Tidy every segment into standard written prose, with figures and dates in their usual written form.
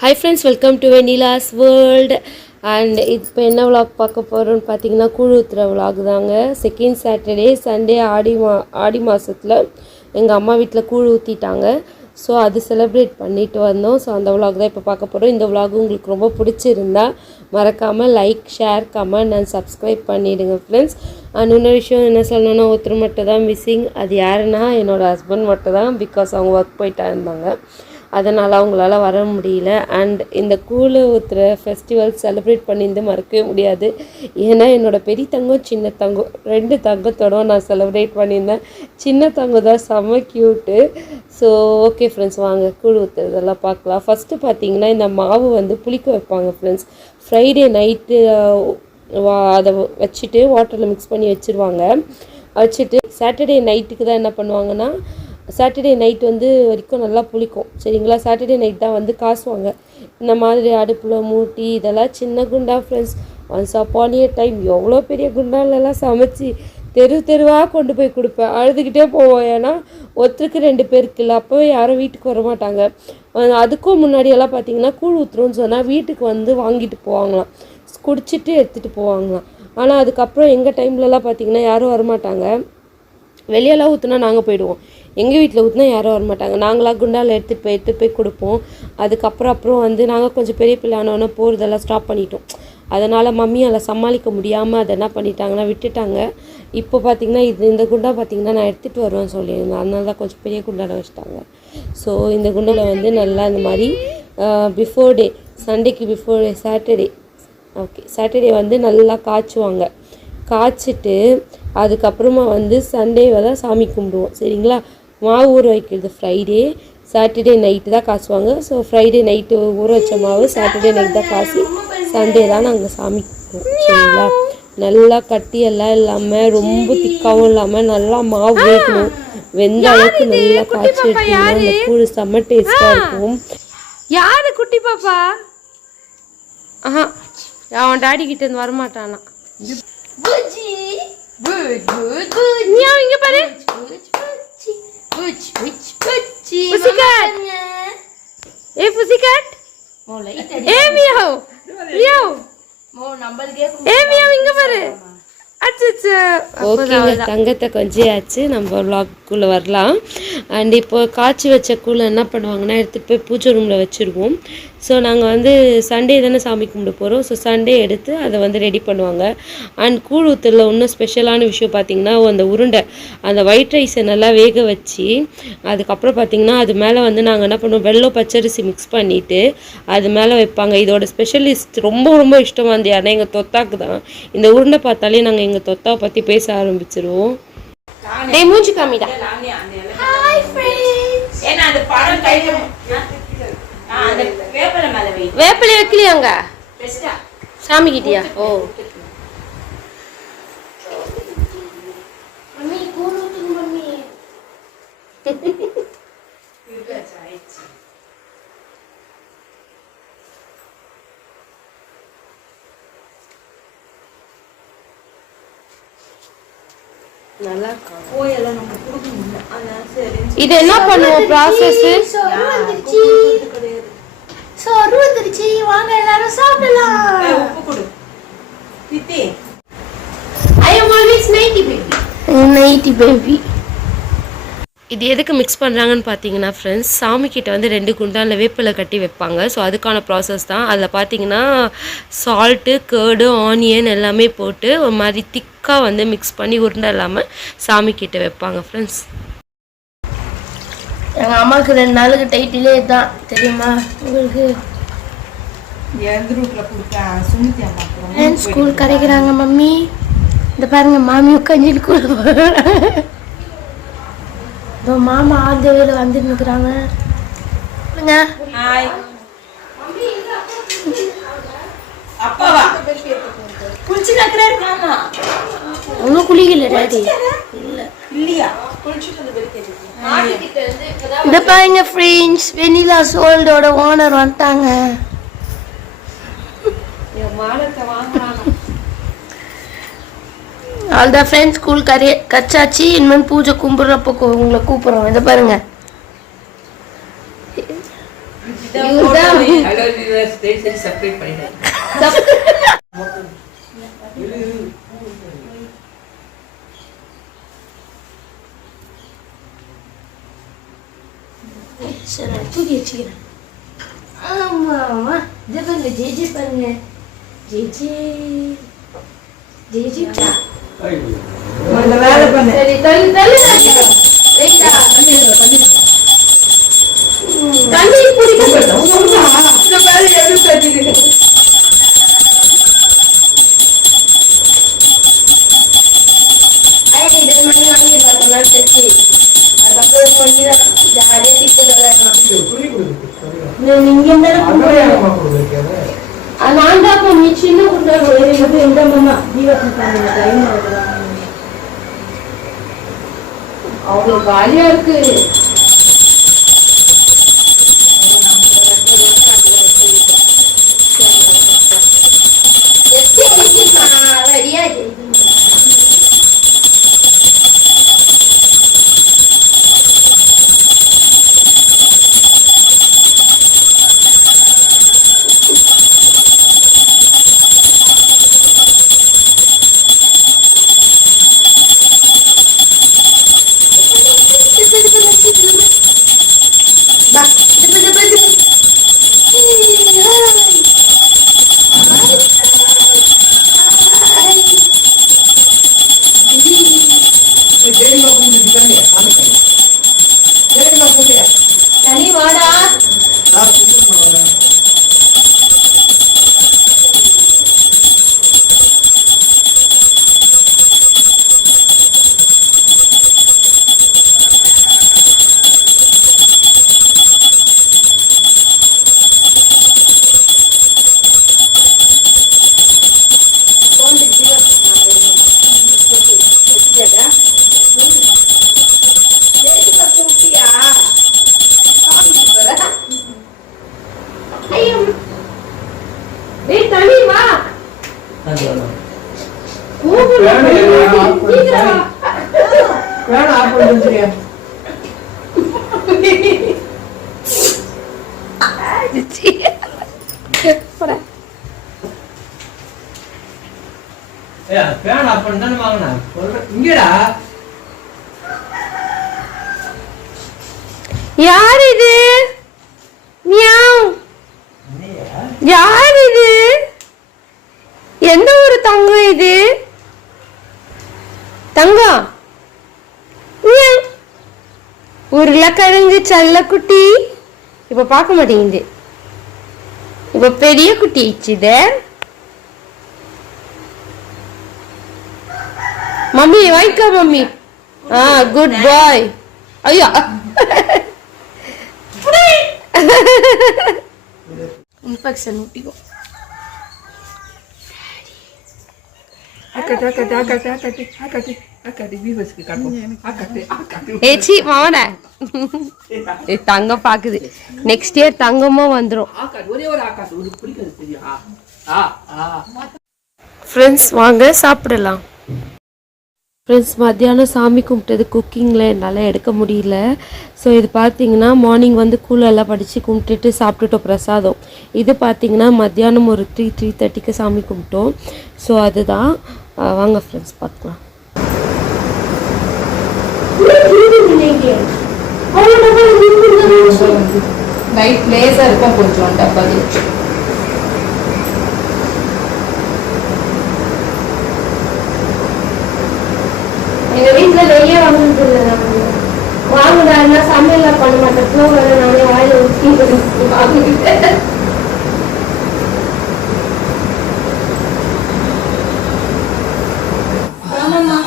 Hi friends, welcome to Vanila's World. And இப்போ என்ன vlog பார்க்க போகிறோன்னு பார்த்தீங்கன்னா கூழ் ஊத்துற vlog தாங்க. செகண்ட் சாட்டர்டே சண்டே ஆடி மாதத்தில் எங்கள் அம்மா வீட்டில் கூழ் ஊற்றிட்டாங்க. ஸோ அது செலிப்ரேட் பண்ணிட்டு வந்தோம். ஸோ அந்த vlog தான் இப்போ பார்க்க போகிறோம். இந்த vlog உங்களுக்கு ரொம்ப பிடிச்சிருந்தா மறக்காமல் like, share, comment and subscribe பண்ணிவிடுங்க ஃப்ரெண்ட்ஸ். அண்ட் இன்னொரு விஷயம் என்ன சொல்லணும்னா ஒருத்தர் மட்டும் தான் மிஸ்ஸிங். அது யாருன்னா என்னோடய ஹஸ்பண்ட் மட்டும் தான். பிகாஸ் அவங்க ஒர்க் போயிட்டா இருந்தாங்க, அதனால் அவங்களால வர முடியல. அண்ட் இந்த கூழ் ஊற்றுற ஃபெஸ்டிவல் செலிப்ரேட் பண்ணியிருந்து மறக்கவே முடியாது. ஏன்னா என்னோடய பெரிய தங்கம் சின்ன தங்கம் ரெண்டு தங்கத்தோட நான் செலிப்ரேட் பண்ணியிருந்தேன். சின்ன தங்கம் தான் செம்ம க்யூட்டு. ஸோ ஓகே ஃப்ரெண்ட்ஸ், வாங்க கூழ் ஊற்றுறதெல்லாம் பார்க்கலாம். ஃபஸ்ட்டு பார்த்தீங்கன்னா இந்த மாவு வந்து புளிக்க வைப்பாங்க ஃப்ரெண்ட்ஸ். ஃப்ரைடே நைட்டு அதை வச்சுட்டு வாட்டரில் மிக்ஸ் பண்ணி வச்சுருவாங்க. வச்சுட்டு சாட்டர்டே நைட்டுக்கு தான் என்ன பண்ணுவாங்கன்னா, சாட்டர்டே நைட் வந்து வரைக்கும் நல்லா புளிக்கும் சரிங்களா. சாட்டர்டே நைட் தான் வந்து காசுவாங்க. இந்த மாதிரி அடுப்பில் மூட்டி இதெல்லாம் சின்ன குண்டா friends. Once upon a time எவ்வளோ பெரிய குண்டாலெல்லாம் சமைச்சி தெருவாக கொண்டு போய் கொடுப்பேன். அழுதுகிட்டே போவோம். ஏன்னா ஒருத்தருக்கு 2 பேருக்கு இல்லை, அப்போவே யாரும் வீட்டுக்கு வர மாட்டாங்க. அதுக்கும் முன்னாடியெல்லாம் பார்த்தீங்கன்னா கூழ் ஊற்றுறோன்னு சொன்னால் வீட்டுக்கு வந்து வாங்கிட்டு போவாங்களாம், குடிச்சிட்டு எடுத்துகிட்டு போவாங்களாம். ஆனால் அதுக்கப்புறம் எங்கள் டைம்லலாம் பார்த்தீங்கன்னா யாரும் வரமாட்டாங்க. வெளியெல்லாம் ஊற்றுனா நாங்கள் போயிடுவோம், எங்கள் வீட்டில் ஊற்றுனா யாரும் வரமாட்டாங்க. நாங்களாம் குண்டால் எடுத்துகிட்டு போய் கொடுப்போம். அதுக்கப்புறம் வந்து நாங்கள் கொஞ்சம் பெரிய பிள்ளை ஆனோன்னே போகிறதெல்லாம் ஸ்டாப் பண்ணிட்டோம். அதனால் மம்மியால் சமாளிக்க முடியாமல் அதை என்ன பண்ணிட்டாங்கன்னா விட்டுட்டாங்க. இப்போ பார்த்திங்கன்னா இந்த குண்டா பார்த்திங்கன்னா நான் எடுத்துகிட்டு வருவேன்னு சொல்லியிருந்தேன். அதனால தான் கொஞ்சம் பெரிய குண்டான வச்சுட்டாங்க. ஸோ இந்த குண்டில் வந்து நல்லா இந்த மாதிரி பிஃபோர் டே சண்டேக்கு பிஃபோர் டே சாட்டர்டே வந்து நல்லா காய்ச்சுவாங்க. காய்ச்சிட்டு அதுக்கப்புறமா வந்து சண்டேவை தான் சாமி கும்பிடுவோம் சரிங்களா. மாவு ஊற வைக்கிறது ஃப்ரைடே, சாட்டர்டே நைட்டு தான் காசுவாங்க. ஸோ ஃப்ரைடே நைட்டு ஊற வச்ச மாவு சாட்டர்டே நைட் தான் காசி சண்டே தான் நாங்கள் சாமி கும்பிடுவோம் சரிங்களா. நல்லா கட்டியெல்லாம் இல்லாமல் ரொம்ப திக்காகவும் இல்லாமல் நல்லா மாவு வேகணும். வெந்த அளவுக்கு நல்லா காய்ச்சி எடுத்தீங்கன்னா அந்த கூழ் செம்ம டேஸ்ட்டாக இருக்கும். யார் குட்டி பாப்பா? ஆஹா, அவன் டாடி கிட்டேருந்து வரமாட்டானா. இங்க பாரு, pussycat. Hey pussycat. Hey meow. Meow. Hey meow இங்க பாரு. அச்சச்சோ. ஓகேங்க, தங்கத்தை கொஞ்சம் ஆச்சு. நம்ம vlogக்குள்ளே வரலாம். அண்ட் இப்போ காய்ச்சி வச்ச கூழ் என்ன பண்ணுவாங்கன்னா எடுத்துகிட்டு போய் பூஜை ரூமில் வச்சுருவோம். ஸோ நாங்கள் வந்து சண்டே தானே சாமி கும்பிட போகிறோம். ஸோ சண்டே எடுத்து அதை வந்து ரெடி பண்ணுவாங்க. அண்ட் கூழ் ஊற்றுல இன்னும் ஸ்பெஷலான விஷயம் பார்த்திங்கன்னா அந்த உருண்டை, அந்த ஒயிட் ரைஸை நல்லா வேக வச்சு அதுக்கப்புறம் பார்த்திங்கன்னா அது மேலே வந்து நாங்கள் என்ன பண்ணுவோம், வெல்லம் பச்சரிசி மிக்ஸ் பண்ணிவிட்டு அது மேலே வைப்பாங்க. இதோட ஸ்பெஷலிஸ்ட் ரொம்ப இஷ்டமாக இருந்தது ஆனால் எங்கள் தொத்தாக்கு தான். இந்த உருண்டை பார்த்தாலே நாங்கள் எங்கள் தொத்தாவை பற்றி பேச ஆரம்பிச்சிருவோம். டேய் மூஞ்சி காமிடா. Hi friends. ஏன்னா அந்த பழம் கையில அந்த வேப்பிலை மேல வை. வேப்பிலை வைக்கலையாங்க பெஸ்டா சாமி கிட்டியா? ஓ மம்மி கூறுது மம்மி. இது சாய்ச்சி நல்லா கோயெல்லாம் நம்ம குடுக்க முடியல. அதனால சரி இது என்ன பண்ணுவோம் ப்ராசஸ். சோறு வந்துருச்சு, வாங்க எல்லாரும் சாப்பிடலாம். உப்பு கொடு பித்தி. ஐ அம் ஆல்வேஸ் 90 பேபி. இது எதுக்கு மிக்ஸ் பண்ணுறாங்கன்னு பார்த்தீங்கன்னா ஃப்ரெண்ட்ஸ், சாமிக்கிட்ட வந்து 2 குண்டானில் வேப்பிலை கட்டி வைப்பாங்க. ஸோ அதுக்கான ப்ராசஸ் தான். அதில் பார்த்தீங்கன்னா சால்ட்டு, கேர்டு, ஆனியன் எல்லாமே போட்டு ஒரு மாதிரி திக்காக வந்து மிக்ஸ் பண்ணி உருண்டை இல்லாமல் சாமிக்கிட்ட வைப்பாங்க ஃப்ரெண்ட்ஸ். எங்கள் அம்மாவுக்கு 2 நாளுக்கு டைட்டிலே தான் தெரியுமா உங்களுக்கு. ஸ்கூல் கரைக்கிறாங்க மம்மி. இந்த பாருங்க மாமி உட்காந்து கூட மாமா ஆந்த வேலை வந்துட்டு இருக்கிறாங்க. ஒன்றும் குளிக்கல டாடி. இந்த பாருங்க ஃப்ரெண்ட்ஸ், வெனிலா சோல்டோட ஓனர் வந்துட்டாங்க. அவ்வளோதான் ஃப்ரெண்ட்ஸ், ஸ்கூல் கச்சாச்சு. இனிமேல் பூஜை கும்பிட்றப்போ உங்களை கூப்பிட்றோம். இதை பாருங்க இவர்தான் செப்பரேட் பண்ணிட்டேன். சரி நான் தூக்கி வச்சுக்கிறேன். ஆமா ஆமா இதை பாருங்க ஜேஜே பாருங்க ஜேஜே ஜேஜே அந்த வேலை பண்ண சரி தள்ளு தள்ளு ரைட்டா தண்ணி குடிக்க இந்த வேலை எப்படி பண்ணிட்டு ஐயா இது மணி வாங்கி தரணும் சரி அதுக்கப்புறம் பண்ணி ஜாலியாக டிப்பு தரலாம் நீங்க எந்த நான் தான் பண்ணி சின்ன குண்டை எந்த மண்ணா டைம் அவ்வளோ காலியா இருக்கு ரெடியா தனி வாடா தனி வா வேணா ஆஃப் பண்ணிடுறியா ஃபேன் ஆஃப் பண்ணி தானே வாங்கினா இங்கடா யார் இது? மியாவ். யார் இது? எந்த ஒரு தங்கம் இது? தங்கம். மியாவ். உருளைக்கிழங்கு செல்லக்குட்டி. இப்ப பார்க்க மாட்டேங்குது. இப்ப பெரிய குட்டி இச்சுது. மம்மி வாய்க்கா மம்மி. Good boy. ஐயா இன்ஃபெக்ஷன் ஊட்டிக்கும் ஏச்சி மாவன தங்கம் பாக்குது. நெக்ஸ்ட் இயர் தங்கமா வந்துரும். ஃப்ரெண்ட்ஸ் வாங்க சாப்பிடலாம். ஃப்ரெண்ட்ஸ் மத்தியானம் சாமி கும்பிட்டது குக்கிங்கில் என்னால் எடுக்க முடியல. ஸோ இது பார்த்தீங்கன்னா மார்னிங் வந்து கூழெல்லாம் படித்து கும்பிட்டுட்டு சாப்பிட்டுட்டோம் பிரசாதம். இது பார்த்தீங்கன்னா மத்தியானம் ஒரு 3:30க்கு சாமி கும்பிட்டோம். ஸோ அதுதான் வாங்க ஃப்ரெண்ட்ஸ் பார்க்கலாம். நைட் பிளேஸாக இருக்கும் கொஞ்சம் டப்பாது. எங்கள் வீட்டில் நிறைய வாங்குறாருன்னா சமையல் பண்ண மாட்டேன். ஃப்ளோ வேலை நானே வாயில் ஊற்றி வாங்கிட்டேன். ஆமாம்மா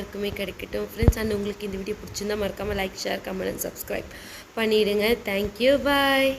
எல்லாருக்குமே கிடைக்கட்டும் ஃப்ரெண்ட்ஸ். அண்ட் உங்களுக்கு இந்த வீடியோ பிடிச்சிருந்தா மறக்காமல் like share comment and subscribe பண்ணிவிடுங்க. தேங்க்யூ, பாய்.